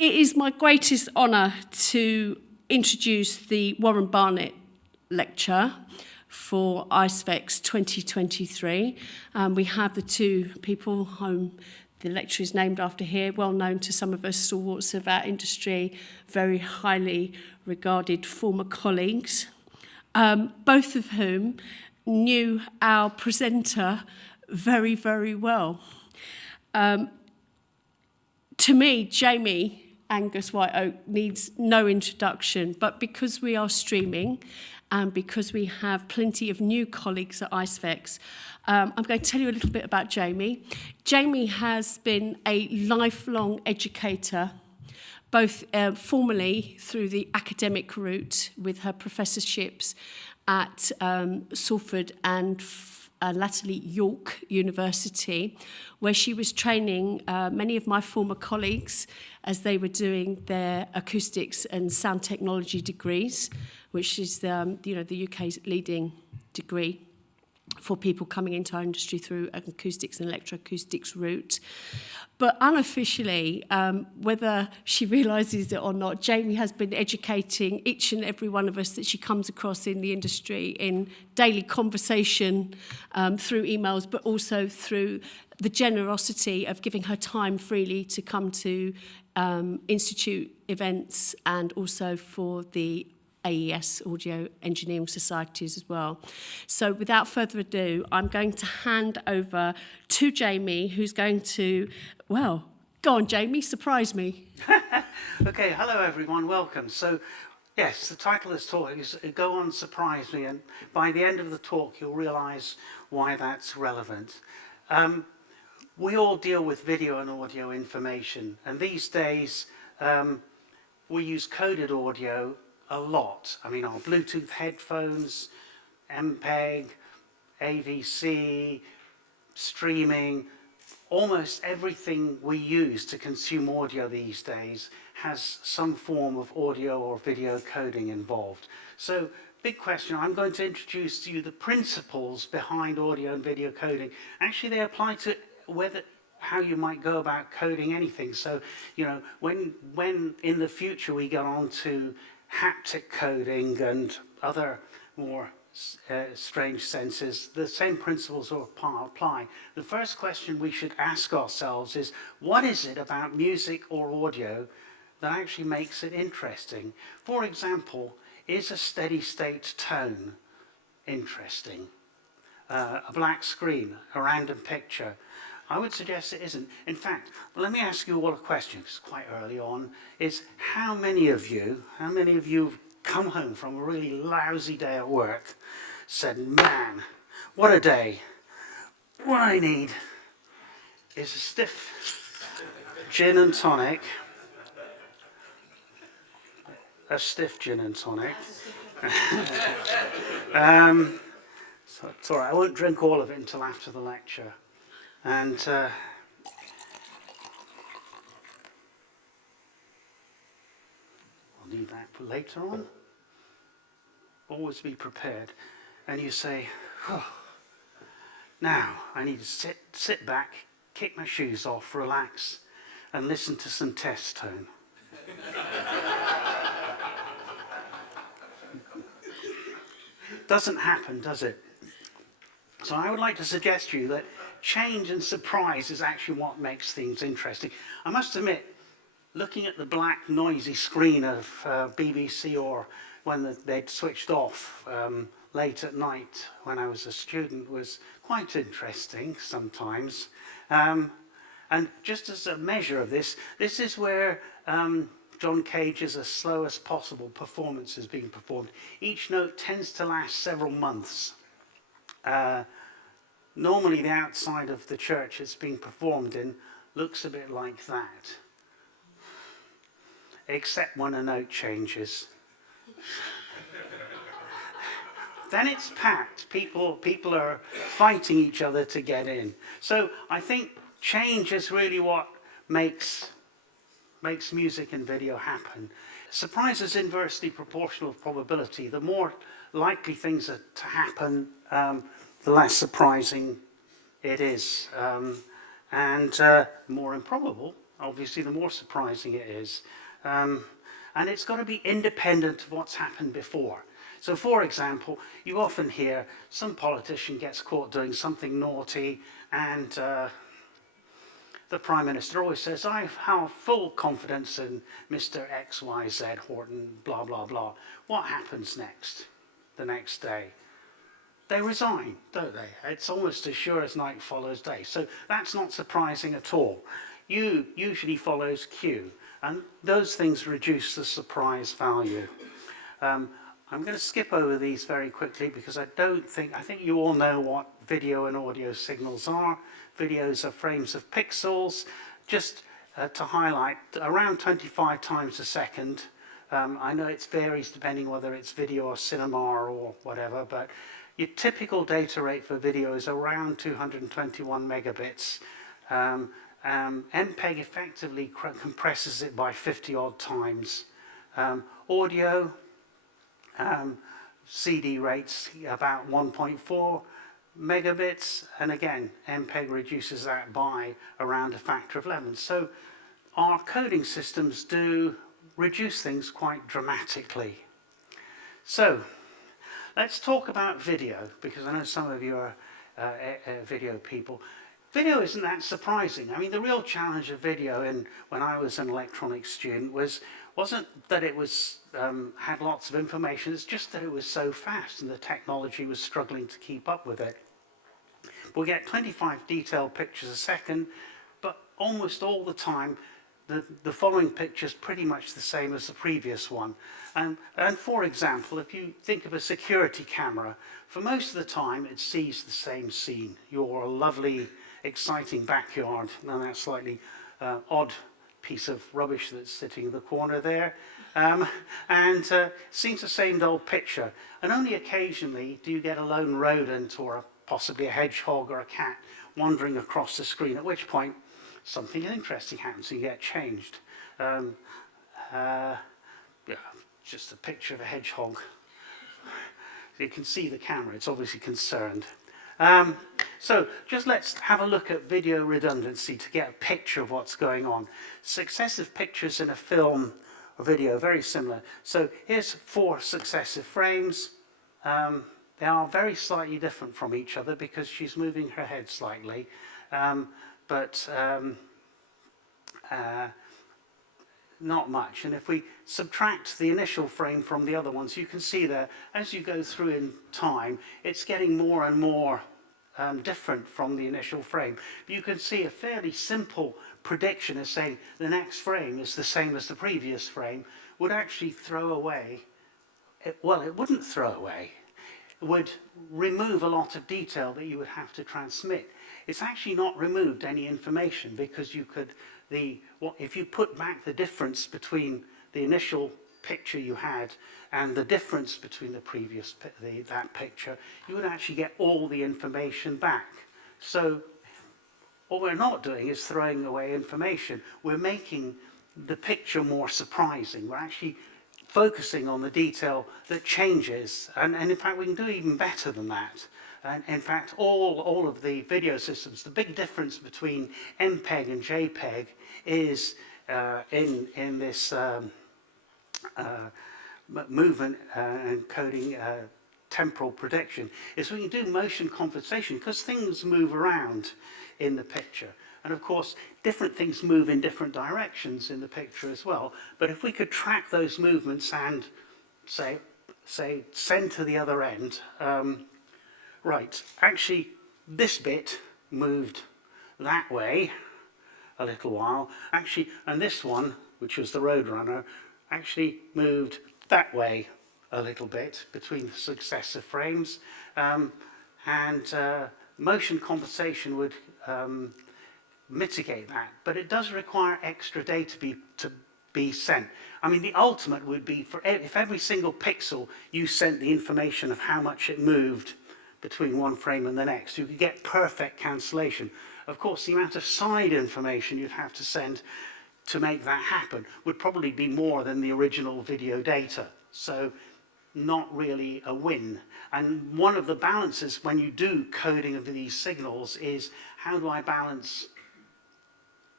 It is my greatest honour to introduce the Warren Barnett Lecture for ISCVEx 2023. We have the two people whom the lecture is named after here, well known to some of us stalwarts of our industry, very highly regarded former colleagues, both of whom knew our presenter very, very well. To me, Jamie Angus-Whiteoak needs no introduction, but because we are streaming and because we have plenty of new colleagues at ISCVEx, I'm going to tell you a little bit about Jamie. Jamie has been a lifelong educator, both formally through the academic route with her professorships at Salford and latterly York University, where she was training many of my former colleagues as they were doing their acoustics and sound technology degrees, which is the UK's leading degree for people coming into our industry through an acoustics and electroacoustics route. But unofficially, whether she realises it or not, Jamie has been educating each and every one of us that she comes across in the industry in daily conversation through emails, but also through the generosity of giving her time freely to come to institute events and also for the AES, Audio Engineering Societies as well. So without further ado, I'm going to hand over to Jamie, who's going to, well, go on, Jamie, surprise me. Okay, hello everyone, welcome. So, yes, the title of this talk is Go On, Surprise Me, and by the end of the talk you'll realise why that's relevant. We all deal with video and audio information, and these days we use coded audio a lot. I mean, our Bluetooth headphones, MPEG, AVC, streaming, almost everything we use to consume audio these days has some form of audio or video coding involved. So, big question, I'm going to introduce to you the principles behind audio and video coding. Actually, they apply to how you might go about coding anything. So, you know, when in the future we get on to haptic coding and other more strange senses, the same principles will apply. The first question we should ask ourselves is, what is it about music or audio that actually makes it interesting? For example, is a steady state tone interesting? A black screen, a random picture? I would suggest it isn't. In fact, let me ask you all a question, because it's quite early on, is how many of you have come home from a really lousy day at work, said, man, what a day. What I need is a stiff gin and tonic, So it's all right, I won't drink all of it until after the lecture. And I'll need that for later on. Always be prepared. And you say, oh, now I need to sit back, kick my shoes off, relax, and listen to some test tone. Doesn't happen, does it? So I would like to suggest to you that change and surprise is actually what makes things interesting. I must admit, looking at the black noisy screen of BBC or when they'd switched off late at night when I was a student was quite interesting sometimes. And just as a measure of this is where John Cage's As Slow as Possible performance is being performed. Each note tends to last several months. Normally the outside of the church it's being performed in looks a bit like that, except when a note changes. Then it's packed. People are fighting each other to get in. So I think change is really what makes music and video happen. Surprise is inversely proportional of probability. The more likely things are to happen, the less surprising it is, and more improbable, obviously the more surprising it is. And it's got to be independent of what's happened before. So for example, you often hear some politician gets caught doing something naughty, and the Prime Minister always says, I have full confidence in Mr. XYZ Horton, blah, blah, blah. What happens next, the next day? They resign, don't they? It's almost as sure as night follows day. So that's not surprising at all. U usually follows Q, and those things reduce the surprise value. I'm going to skip over these very quickly because I think you all know what video and audio signals are. Videos are frames of pixels. Just to highlight, around 25 times a second. I know it varies depending whether it's video or cinema or whatever, but your typical data rate for video is around 221 megabits. MPEG effectively compresses it by 50 odd times. Audio, CD rates about 1.4 megabits, and again MPEG reduces that by around a factor of 11. So our coding systems do reduce things quite dramatically. So let's talk about video, because I know some of you are video people. Video isn't that surprising. I mean, the real challenge of video when I was an electronics student wasn't that it was had lots of information, it's just that it was so fast and the technology was struggling to keep up with it. We'll get 25 detailed pictures a second, but almost all the time the following picture is pretty much the same as the previous one. And for example, if you think of a security camera, for most of the time it sees the same scene. Your lovely, exciting backyard, and that slightly odd piece of rubbish that's sitting in the corner there, and seems the same old picture. And only occasionally do you get a lone rodent or possibly a hedgehog or a cat wandering across the screen, at which point something interesting happens and you get changed. Yeah, just a picture of a hedgehog. You can see the camera, it's obviously concerned. So just let's have a look at video redundancy to get a picture of what's going on. Successive pictures in a film or video, very similar. So here's 4 successive frames. They are very slightly different from each other because she's moving her head slightly. But not much. And if we subtract the initial frame from the other ones, you can see there, as you go through in time, it's getting more and more different from the initial frame. But you can see a fairly simple prediction as saying the next frame is the same as the previous frame would actually throw away, well, it wouldn't throw away. It would remove a lot of detail that you would have to transmit. It's actually not removed any information because you could, if you put back the difference between the initial picture you had and the difference between the previous that picture, you would actually get all the information back. So what we're not doing is throwing away information. We're making the picture more surprising. We're actually focusing on the detail that changes, and in fact we can do even better than that. And in fact all of the video systems, the big difference between MPEG and JPEG is in this movement and coding temporal prediction, is we can do motion compensation because things move around in the picture. And of course, different things move in different directions in the picture as well. But if we could track those movements and say send to the other end, right, actually this bit moved that way a little while, actually, and this one, which was the Roadrunner, actually moved that way a little bit between the successive frames, and motion compensation would mitigate that, but it does require extra data to be sent. I mean, the ultimate would be if every single pixel you sent the information of how much it moved between one frame and the next, you could get perfect cancellation. Of course, the amount of side information you'd have to send to make that happen would probably be more than the original video data. So not really a win. And one of the balances when you do coding of these signals is, how do I balance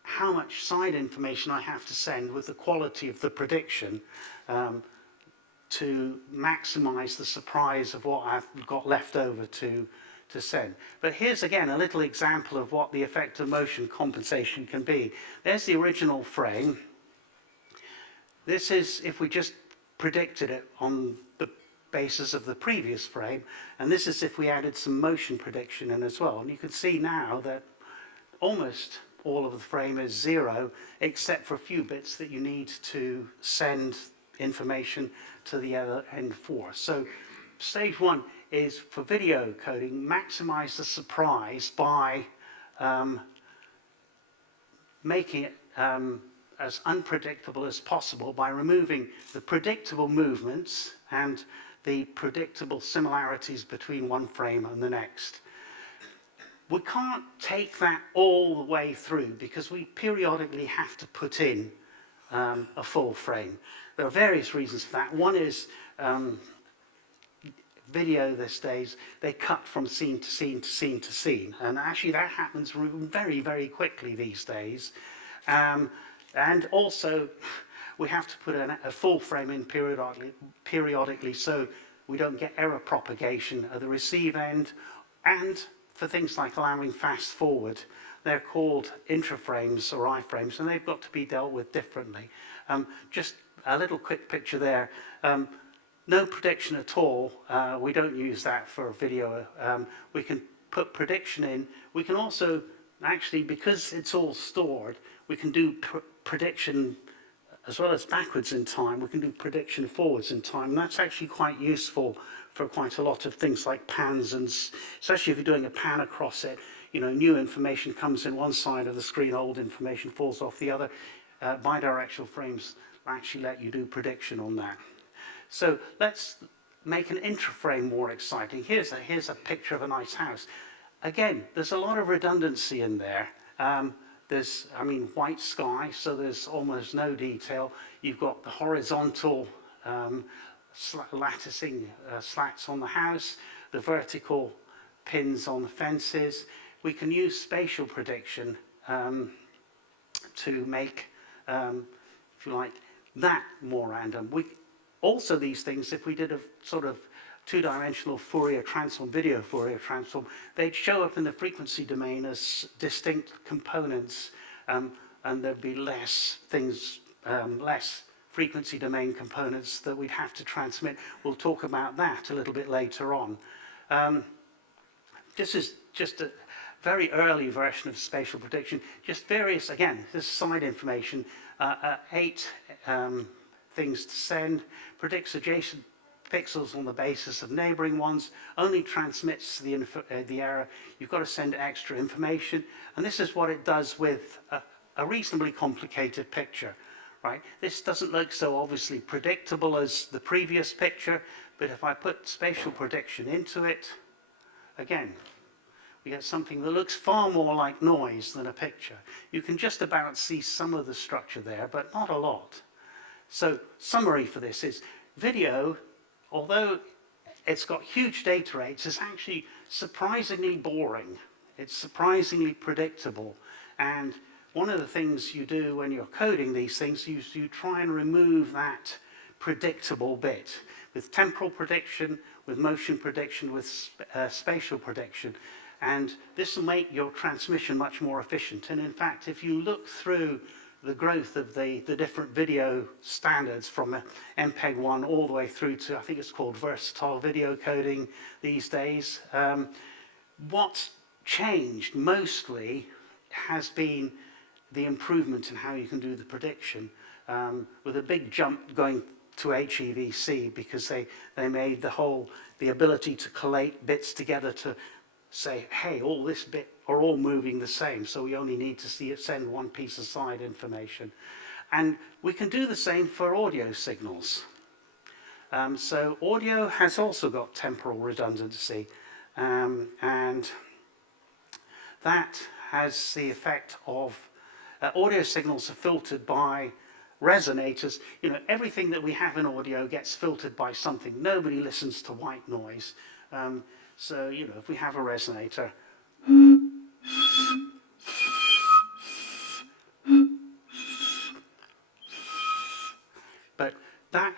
how much side information I have to send with the quality of the prediction to maximize the surprise of what I've got left over to send. But here's again a little example of what the effect of motion compensation can be. There's the original frame. This is if we just predicted it on the basis of the previous frame, and this is if we added some motion prediction in as well. And you can see now that almost all of the frame is 0, except for a few bits that you need to send information to the other end for. So stage 1 is for video coding, maximize the surprise by making it as unpredictable as possible by removing the predictable movements and the predictable similarities between one frame and the next. We can't take that all the way through because we periodically have to put in a full frame. There are various reasons for that. One is video these days, they cut from scene to scene to scene to scene. And actually that happens very, very quickly these days. And also we have to put a full frame in periodically so we don't get error propagation at the receive end. And for things like allowing fast forward, they're called intraframes or iframes, and they've got to be dealt with differently. Just a little quick picture there. No prediction at all. We don't use that for video. We can put prediction in. We can also, actually, because it's all stored, we can do prediction as well as backwards in time. We can do prediction forwards in time. And that's actually quite useful for quite a lot of things like pans, and especially if you're doing a pan across it. You know, new information comes in one side of the screen, old information falls off the other. Bidirectional frames actually let you do prediction on that. So let's make an intraframe more exciting. Here's a picture of a nice house. Again, there's a lot of redundancy in there. There's, white sky, so there's almost no detail. You've got the horizontal latticing slats on the house, the vertical pins on the fences. We can use spatial prediction to make, if you like, that more random. Also, these things, if we did a sort of two-dimensional Fourier transform, video Fourier transform, they'd show up in the frequency domain as distinct components, and there'd be less frequency domain components that we'd have to transmit. We'll talk about that a little bit later on. This is just a very early version of spatial prediction. Just various, again, this is side information, 8 things to send, predicts adjacent pixels on the basis of neighboring ones, only transmits the error. You've got to send extra information, and this is what it does with a reasonably complicated picture, right? This doesn't look so obviously predictable as the previous picture, but if I put spatial prediction into it, again, we get something that looks far more like noise than a picture. You can just about see some of the structure there, but not a lot. So, summary for this is video, although it's got huge data rates, is actually surprisingly boring. It's surprisingly predictable. And one of the things you do when you're coding these things is you try and remove that predictable bit with temporal prediction, with motion prediction, with spatial prediction. And this will make your transmission much more efficient. And in fact, if you look through the growth of the different video standards from MPEG-1 all the way through to, I think it's called versatile video coding these days. What's changed mostly has been the improvement in how you can do the prediction, with a big jump going to HEVC because they made the ability to collate bits together to say, hey, all this bit are all moving the same, so we only need to send one piece of side information. And we can do the same for audio signals. So audio has also got temporal redundancy, and that has the effect of audio signals are filtered by resonators. You know, everything that we have in audio gets filtered by something. Nobody listens to white noise. So, you know, if we have a resonator,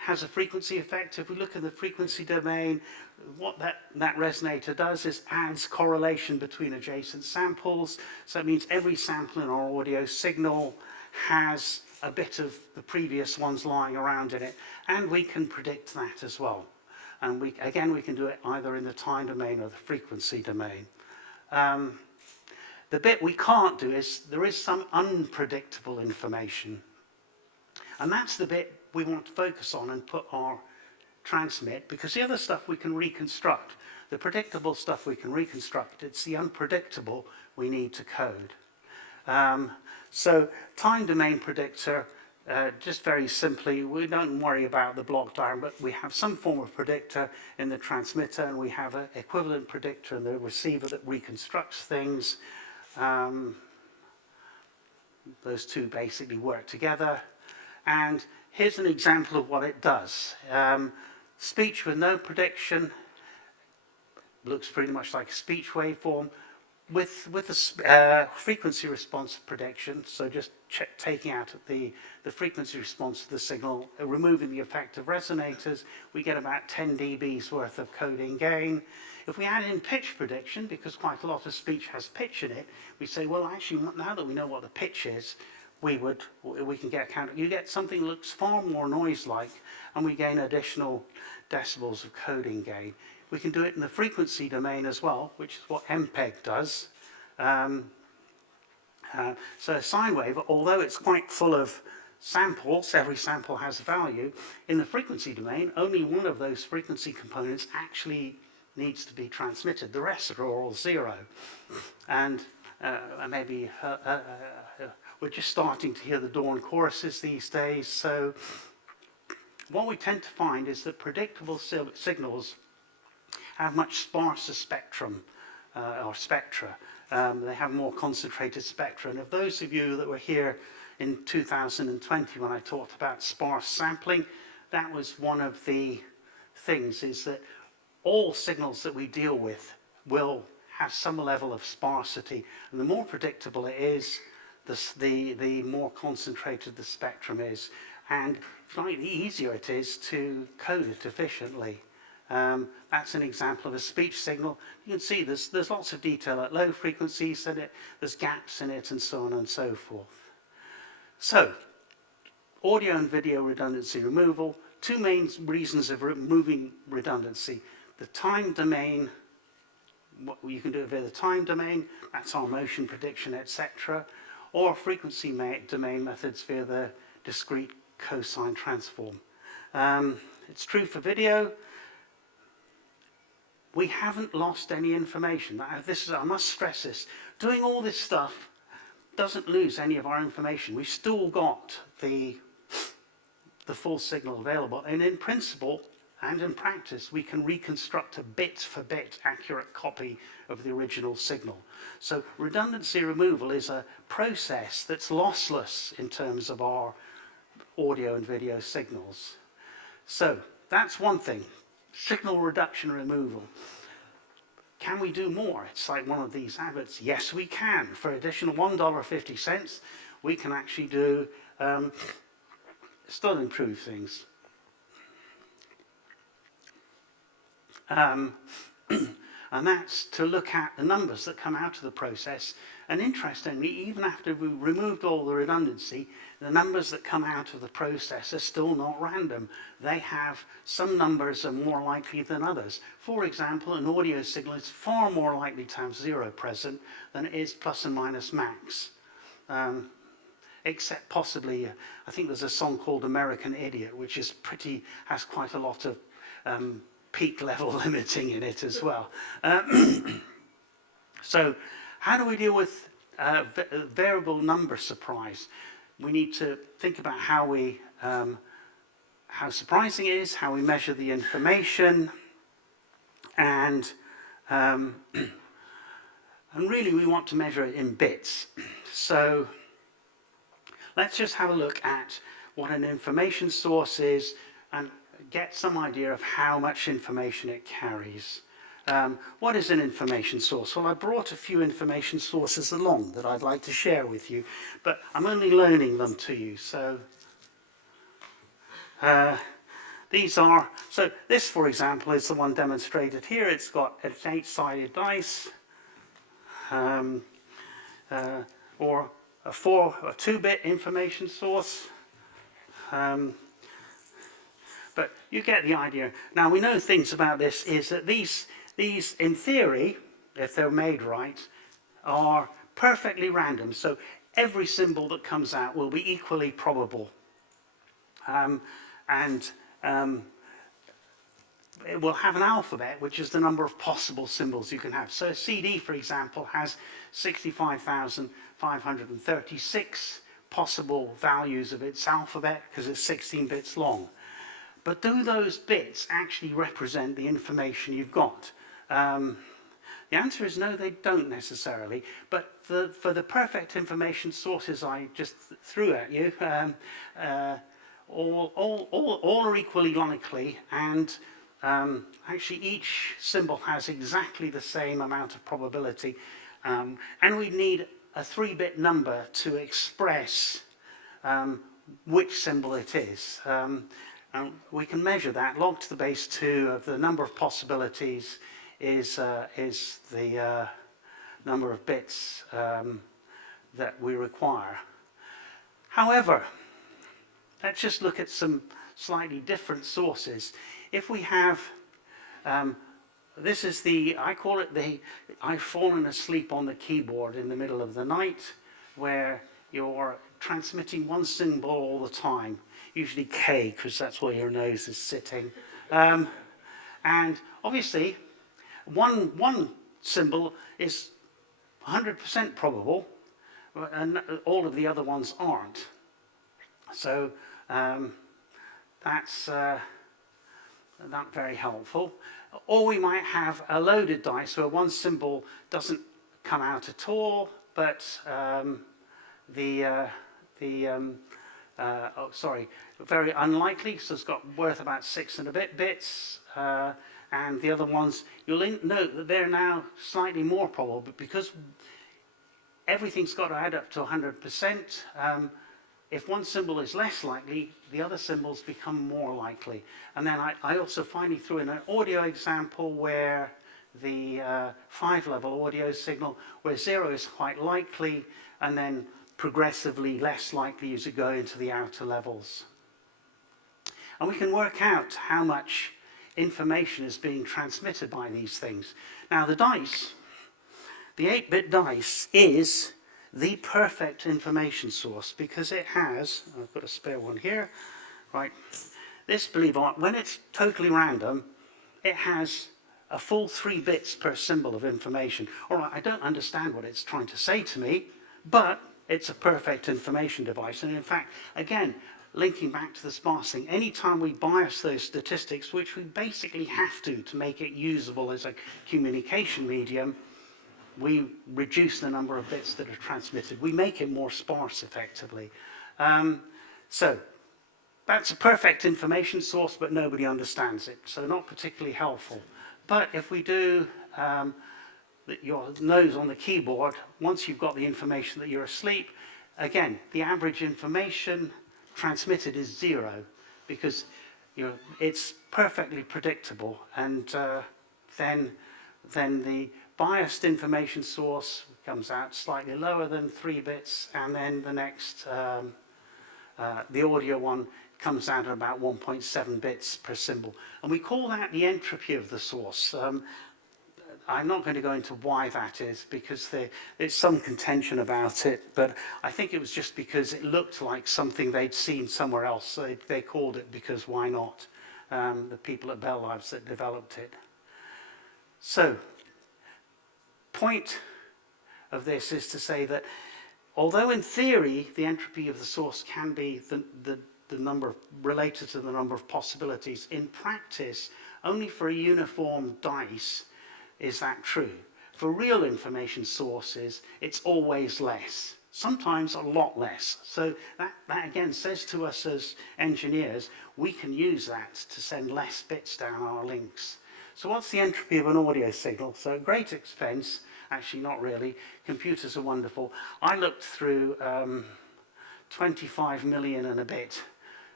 has a frequency effect. If we look at the frequency domain, what that resonator does is adds correlation between adjacent samples. So it means every sample in our audio signal has a bit of the previous ones lying around in it, and we can predict that as well. And we can do it either in the time domain or the frequency domain. The bit we can't do is there is some unpredictable information. And that's the bit we want to focus on and put our transmit, because the other stuff we can reconstruct. The predictable stuff we can reconstruct. It's the unpredictable we need to code. So time domain predictor, just very simply, we don't worry about the block diagram, but we have some form of predictor in the transmitter, and we have an equivalent predictor in the receiver that reconstructs things. Those two basically work together. And here's an example of what it does. Speech with no prediction looks pretty much like a speech waveform with a frequency response prediction. So just taking out the frequency response of the signal, removing the effect of resonators, we get about 10 dBs worth of coding gain. If we add in pitch prediction, because quite a lot of speech has pitch in it, we say, well, actually, now that we know what the pitch is, we can get counter. You get something that looks far more noise-like, and we gain additional decibels of coding gain. We can do it in the frequency domain as well, which is what MPEG does. So a sine wave, although it's quite full of samples, every sample has value, in the frequency domain, only one of those frequency components actually needs to be transmitted. The rest are all zero. And maybe we're just starting to hear the dawn choruses these days. So what we tend to find is that predictable signals have much sparser spectrum or spectra. They have more concentrated spectra. And if those of you that were here in 2020 when I talked about sparse sampling, that was one of the things, is that all signals that we deal with will have some level of sparsity. And the more predictable it is, the more concentrated the spectrum is. And slightly easier it is to code it efficiently. That's an example of a speech signal. You can see there's lots of detail at low frequencies, and there's gaps in it, and so on and so forth. So, audio and video redundancy removal. Two main reasons of removing redundancy. The time domain, what you can do it via the time domain, that's our motion prediction, etc. Or frequency domain methods via the discrete cosine transform. It's true for video. We haven't lost any information. I must stress this. Doing all this stuff doesn't lose any of our information. We've still got the full signal available. And in principle and in practice, we can reconstruct a bit-for-bit accurate copy of the original signal. So redundancy removal is a process that's lossless in terms of our audio and video signals. So that's one thing. Signal reduction removal. Can we do more? It's like one of these adverts. Yes, we can. For additional $1.50, we can actually do, still improve things. And that's to look at the numbers that come out of the process. And interestingly, even after we removed all the redundancy, the numbers that come out of the process are still not random. They have, some numbers are more likely than others. For example, an audio signal is far more likely to have 0 present than it is plus and minus max. Except possibly, I think there's a song called American Idiot, which is has quite a lot of peak level limiting in it as well. So how do we deal with variable number surprise? We need to think about how surprising it is, how we measure the information, and really we want to measure it in bits. So let's just have a look at what an information source is and get some idea of how much information it carries. What is an information source? Well, I brought a few information sources along that I'd like to share with you, but I'm only loaning them to you. So these are, so this, for example, is the one demonstrated here. It's got an 8-sided dice, or a 2-bit information source. But you get the idea. Now, we know things about this is that these in theory, if they're made right, are perfectly random. So every symbol that comes out will be equally probable. It will have an alphabet, which is the number of possible symbols you can have. So a CD, for example, has 65,536 possible values of its alphabet because it's 16 bits long. But do those bits actually represent the information you've got? The answer is no, they don't necessarily. But for the perfect information sources I just threw at you, all are equally likely, and actually each symbol has exactly the same amount of probability, and we need a 3-bit number to express which symbol it is. And we can measure that. Log to the base 2 of the number of possibilities is the number of bits that we require. However, let's just look at some slightly different sources. If we have, this is I call it I've fallen asleep on the keyboard in the middle of the night, where you're transmitting one symbol all the time, usually K, because that's where your nose is sitting. And obviously, one symbol is 100% probable, and all of the other ones aren't. So that's not very helpful. Or we might have a loaded dice where one symbol doesn't come out at all, but very unlikely, so it's got worth about 6 and a bit bits, and the other ones, you'll note that they're now slightly more probable, but because everything's got to add up to 100%, if one symbol is less likely, the other symbols become more likely. And then I also finally threw in an audio example where the 5-level audio signal, where 0 is quite likely, and then progressively less likely as you go into the outer levels. And we can work out how much information is being transmitted by these things. Now the dice, the 8-bit dice, is the perfect information source because it has, I've got a spare one here, right, this, believe it or not, when it's totally random, it has a full 3 bits per symbol of information. All right, I don't understand what it's trying to say to me, but it's a perfect information device. And in fact, again, linking back to the sparsing, anytime we bias those statistics, which we basically have to make it usable as a communication medium, we reduce the number of bits that are transmitted. We make it more sparse, effectively. So that's a perfect information source, but nobody understands it, so not particularly helpful. But if we do your nose on the keyboard, once you've got the information that you're asleep, again, the average information transmitted is 0, because it's perfectly predictable, and then the biased information source comes out slightly lower than 3 bits, and then the next, the audio one, comes out at about 1.7 bits per symbol. And we call that the entropy of the source. I'm not going to go into why that is, because there's some contention about it, but I think it was just because it looked like something they'd seen somewhere else, so they called it because why not? The people at Bell Labs that developed it. So, point of this is to say that although in theory the entropy of the source can be the number related to the number of possibilities, in practice only for a uniform dice is that true. For real information sources, it's always less, sometimes a lot less. So that again says to us as engineers, we can use that to send less bits down our links. So what's the entropy of an audio signal? So at great expense, actually not really, computers are wonderful. I looked through 25 million and a bit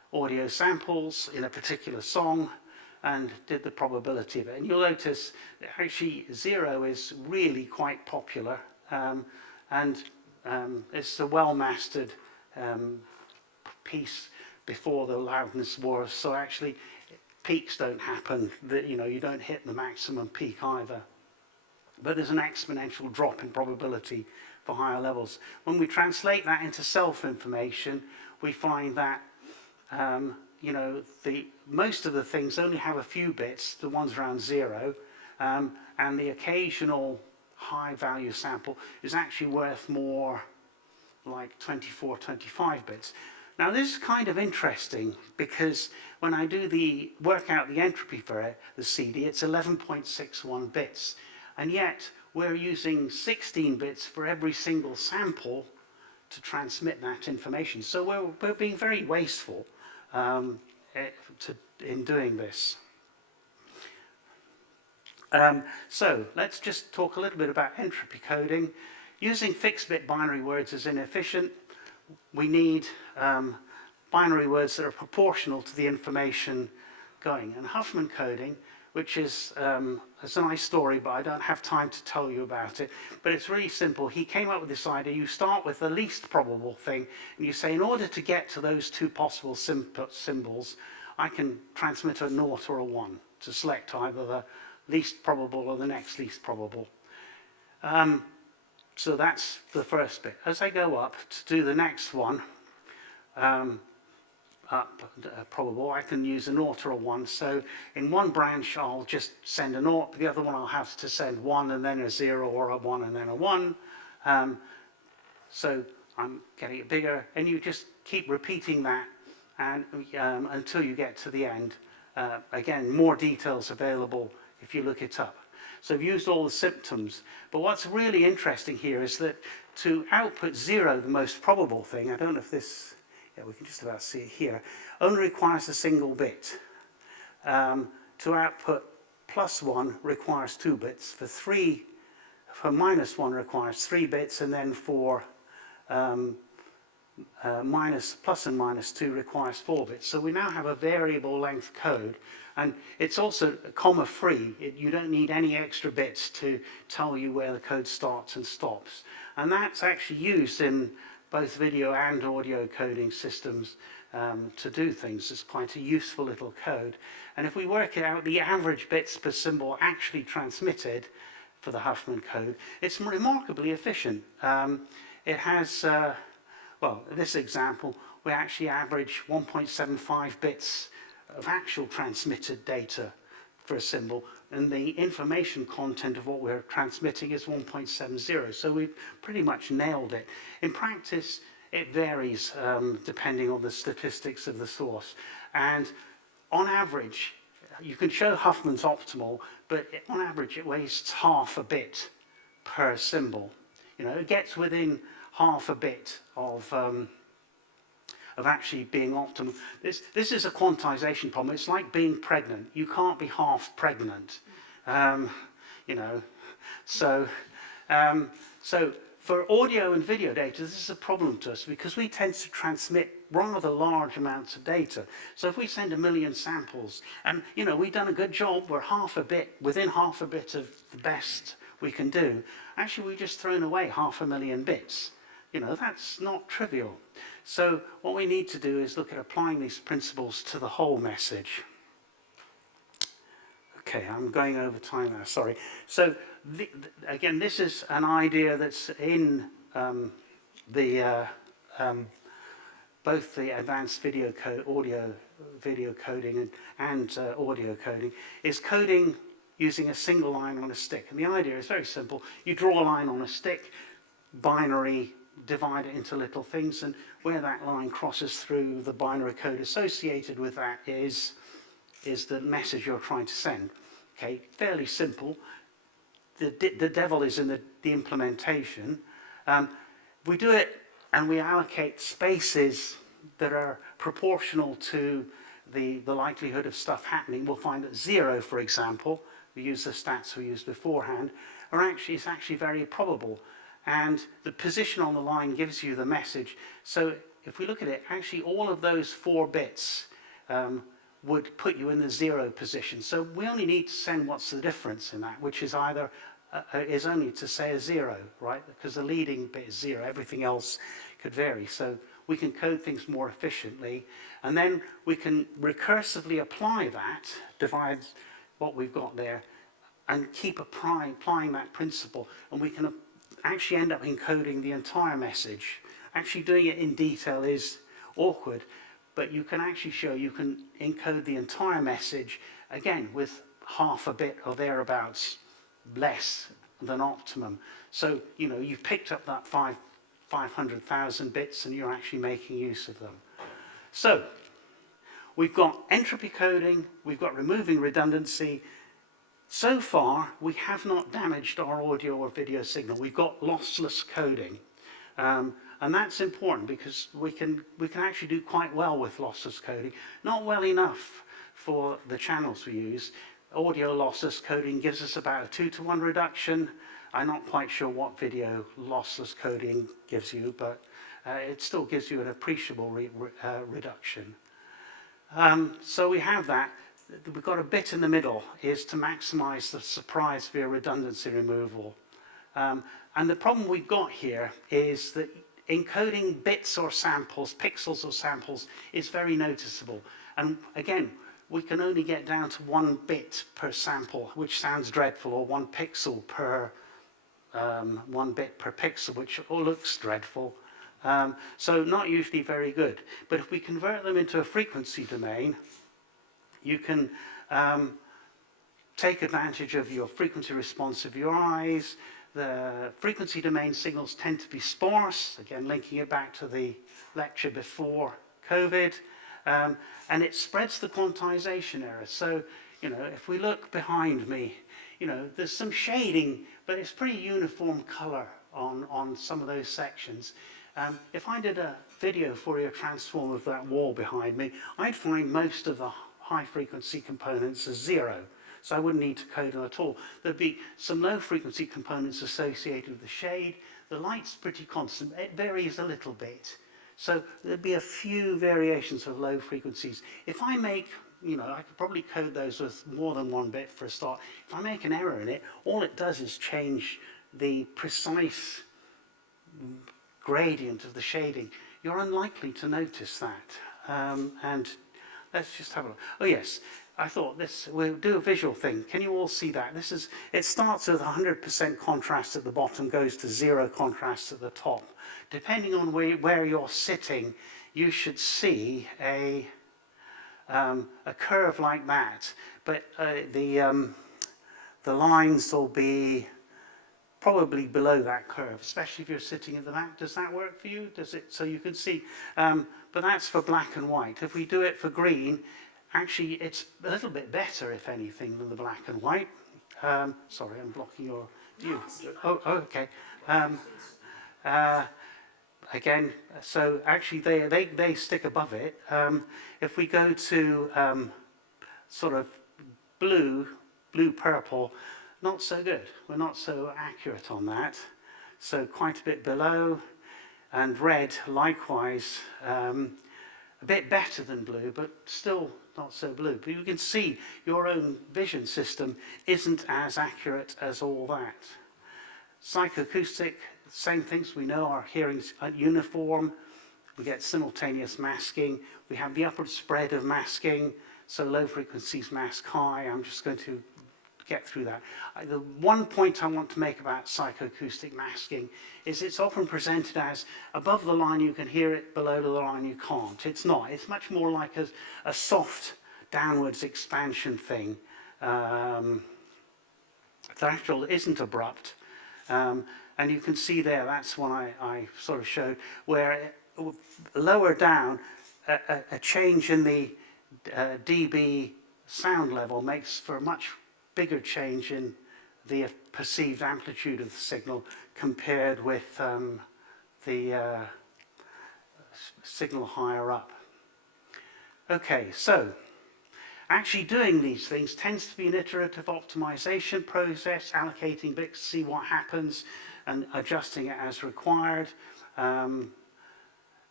audio samples in a particular song and did the probability of it. And you'll notice that actually 0 is really quite popular, and it's a well-mastered piece before the loudness wars, so actually peaks don't happen, you don't hit the maximum peak either. But there's an exponential drop in probability for higher levels. When we translate that into self-information, we find that most of the things only have a few bits, the ones around 0, and the occasional high value sample is actually worth more, like 24, 25 bits. Now this is kind of interesting because when I do work out the entropy for it, the CD, it's 11.61 bits. And yet we're using 16 bits for every single sample to transmit that information. So we're being very wasteful in doing this. So let's just talk a little bit about entropy coding. Using fixed bit binary words is inefficient. We need binary words that are proportional to the information going. And Huffman coding, which is it's a nice story, but I don't have time to tell you about it. But it's really simple. He came up with this idea. You start with the least probable thing, and you say, in order to get to those two possible symbols, I can transmit a 0 or a 1 to select either the least probable or the next least probable. So that's the first bit. As I go up to do the next one, probable, I can use a 0 or a 1. So in one branch I'll just send a 0, the other one I'll have to send 1 and then a 0 or a 1 and then a 1. So I'm getting it bigger, and you just keep repeating that and until you get to the end. Again, more details available if you look it up. So I've used all the symptoms, but what's really interesting here is that to output 0, the most probable thing, I don't know if this, yeah, we can just about see it here, only requires a single bit. To output +1 requires 2 bits, for -1 requires 3 bits, and then for plus and -2 requires 4 bits. So we now have a variable length code, and it's also comma free. You don't need any extra bits to tell you where the code starts and stops. And that's actually used in both video and audio coding systems to do things. It's quite a useful little code. And if we work it out, the average bits per symbol actually transmitted for the Huffman code, it's remarkably efficient. It has well, in this example, we actually average 1.75 bits of actual transmitted data for a symbol, and the information content of what we're transmitting is 1.70. So we've pretty much nailed it. In practice, it varies depending on the statistics of the source. And on average, you can show Huffman's optimal, but on average, it wastes half a bit per symbol. It gets within half a bit of actually being optimal. This is a quantization problem. It's like being pregnant. You can't be half pregnant, So for audio and video data, this is a problem to us because we tend to transmit rather large amounts of data. So if we send 1 million samples, and we've done a good job, we're within half a bit of the best we can do. Actually, we've just thrown away 500,000 bits. That's not trivial. So what we need to do is look at applying these principles to the whole message. Okay, I'm going over time now, sorry. So again, this is an idea that's in both the advanced audio video coding and audio coding, is coding using a single line on a stick. And the idea is very simple. You draw a line on a stick, binary, divide it into little things, and where that line crosses through, the binary code associated with that is the message you're trying to send. Okay, fairly simple. The devil is in the implementation. We do it and we allocate spaces that are proportional to the likelihood of stuff happening. We'll find that 0, for example, we use the stats we used beforehand, it's actually very probable. And the position on the line gives you the message. So if we look at it, actually all of those 4 bits would put you in the 0 position. So we only need to send what's the difference in that, which is either is only to say a 0, right? Because the leading bit is 0, everything else could vary. So we can code things more efficiently, and then we can recursively apply that, divide what we've got there, and keep applying that principle, and we can actually end up encoding the entire message. Actually doing it in detail is awkward, but you can actually show you can encode the entire message, again, with half a bit or thereabouts less than optimum. So, you know, you've picked up that 500,000 bits and you're actually making use of them. So, we've got entropy coding, we've got removing redundancy. So far, we have not damaged our audio or video signal. We've got lossless coding. And that's important because we can actually do quite well with lossless coding. Not well enough for the channels we use. Audio lossless coding gives us about a 2-to-1 reduction. I'm not quite sure what video lossless coding gives you, but it still gives you an appreciable reduction. So we have that. We've got a bit in the middle, is to maximize the surprise via redundancy removal. And the problem we've got here is that encoding bits or samples, pixels or samples, is very noticeable. And again, we can only get down to 1 bit per sample, which sounds dreadful, or 1 pixel per 1 bit per pixel, which all looks dreadful. So not usually very good. But if we convert them into a frequency domain, you can take advantage of your frequency response of your eyes. The frequency domain signals tend to be sparse, again linking it back to the lecture before COVID, and it spreads the quantization error. So, you know, if we look behind me, you know, there's some shading, but it's pretty uniform color on some of those sections. If I did a video Fourier transform of that wall behind me, I'd find most of the high frequency components as 0. So I wouldn't need to code them at all. There'd be some low frequency components associated with the shade. The light's pretty constant. It varies a little bit. So there'd be a few variations of low frequencies. If I make, you know, I could probably code those with more than 1 bit for a start. If I make an error in it, all it does is change the precise gradient of the shading. You're unlikely to notice that. And let's just have a look. Oh yes, I thought we'll do a visual thing. Can you all see that? It starts with 100% contrast at the bottom, goes to 0 contrast at the top. Depending on where you're sitting, you should see a curve like that. But the lines will be probably below that curve, especially if you're sitting at the back. Does that work for you? Does it? So you can see, but that's for black and white. If we do it for green, actually it's a little bit better, if anything, than the black and white. Sorry, I'm blocking your view. Oh, okay. Again, so actually they stick above it. If we go to sort of blue-purple, not so good. We're not so accurate on that. So quite a bit below. And red, likewise, a bit better than blue, but still not so blue. But you can see your own vision system isn't as accurate as all that. Psychoacoustic, same things. We know our hearing's uniform. We get simultaneous masking. We have the upward spread of masking. So low frequencies mask high. I'm just going to get through that. The one point I want to make about psychoacoustic masking is it's often presented as above the line you can hear it, below the line you can't. It's not. It's much more like a soft downwards expansion thing. The threshold isn't abrupt. And you can see there, that's one I sort of showed, where lower down, a change in the dB sound level makes for a much bigger change in the perceived amplitude of the signal compared with the signal higher up. Okay, so actually doing these things tends to be an iterative optimization process, allocating bits to see what happens and adjusting it as required.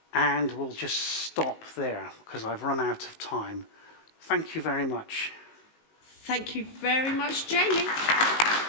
and we'll just stop there because I've run out of time. Thank you very much. Thank you very much, Jamie.